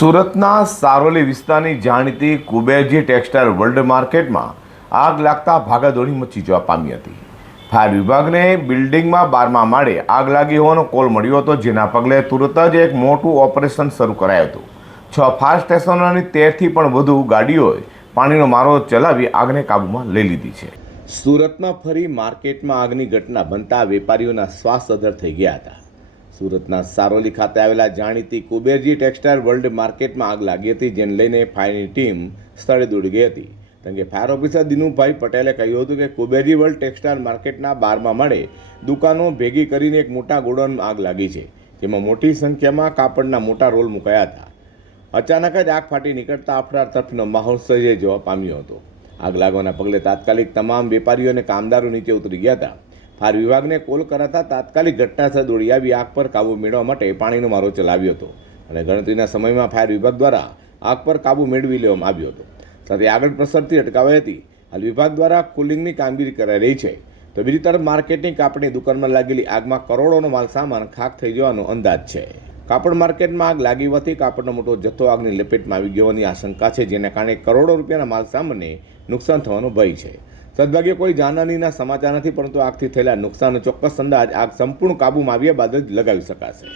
સુરતના સારોલી વિસ્તારની જાણીતી કુબેરજી ટેક્સટાઇલ વર્લ્ડ માર્કેટમાં આગ લાગતા ભાગાદોડી મચી જવા પામી હતી. ફાયર વિભાગને બિલ્ડિંગમાં 12મા માળે આગ લાગી હોવાનો કોલ મળ્યો હતો, જેના પગલે તુરત જ એક મોટું ઓપરેશન શરૂ કરાયું હતું. 6 ફાયર સ્ટેશનોની 13થી પણ વધુ ગાડીઓએ પાણીનો મારો ચલાવી આગને કાબૂમાં લઈ લીધી છે. સુરતમાં ફરી માર્કેટમાં આગની ઘટના બનતા વેપારીઓના શ્વાસ અદ્ધર થઈ ગયા હતા. સુરતના સારોલી ખાતે આવેલા જાણીતી કુબેરજી ટેક્સટાઇલ વર્લ્ડ માર્કેટમાં આગ લાગી હતી, જેને લઈને ફાયરની ટીમ સ્થળે દોડી ગઈ હતી. કારણ કે ફાયર ઓફિસર દિનુભાઈ પટેલે કહ્યું હતું કે કુબેરજી વર્લ્ડ ટેક્સટાઇલ માર્કેટના 12મા માળે દુકાનો ભેગી કરીને એક મોટા ગોડાઉનમાં આગ લાગી છે, જેમાં મોટી સંખ્યામાં કાપડના મોટા રોલ મુકાયા હતા. અચાનક જ આગ ફાટી નીકળતા અફરાતફરીનો માહોલ સર્જાઈ જવા પામ્યો હતો. આગ લાગવાના પગલે તાત્કાલિક તમામ વેપારીઓ અને કામદારો નીચે ઉતરી ગયા હતા. ફાયર વિભાગને કોલ કરાતા તાત્કાલિક ઘટનાસ્થળે દોડી આવી આગ પર કાબૂ મેળવવા માટે પાણીનો મારો ચલાવ્યો હતો અને ગણતરીના સમયમાં ફાયર વિભાગ દ્વારા આગ પર કાબૂ મેળવી લેવામાં આવ્યો હતો. સાથે આગળ પ્રસરતી અટકાવાઈ હતી. હાલ વિભાગ દ્વારા કુલિંગની કામગીરી કરાઈ રહી છે. તો બીજી તરફ માર્કેટની કાપડની દુકાનમાં લાગેલી આગમાં કરોડોનો માલ સામાન ખાખ થઈ જવાનો અંદાજ છે. કાપડ માર્કેટમાં આગ લાગી હોવાથી કાપડનો મોટો જથ્થો આગની લપેટમાં આવી ગયોની આશંકા છે, જેના કારણે કરોડો રૂપિયાના માલ સામાનને નુકસાન થવાનો ભય છે. સદભાગ્યે કોઈ જાનહાનિના સમાચાર નથી, પરંતુ આગથી થયેલા નુકસાનનો ચોક્કસ અંદાજ આગ સંપૂર્ણ કાબૂમાં આવ્યા બાદ જ લગાવી શકાશે.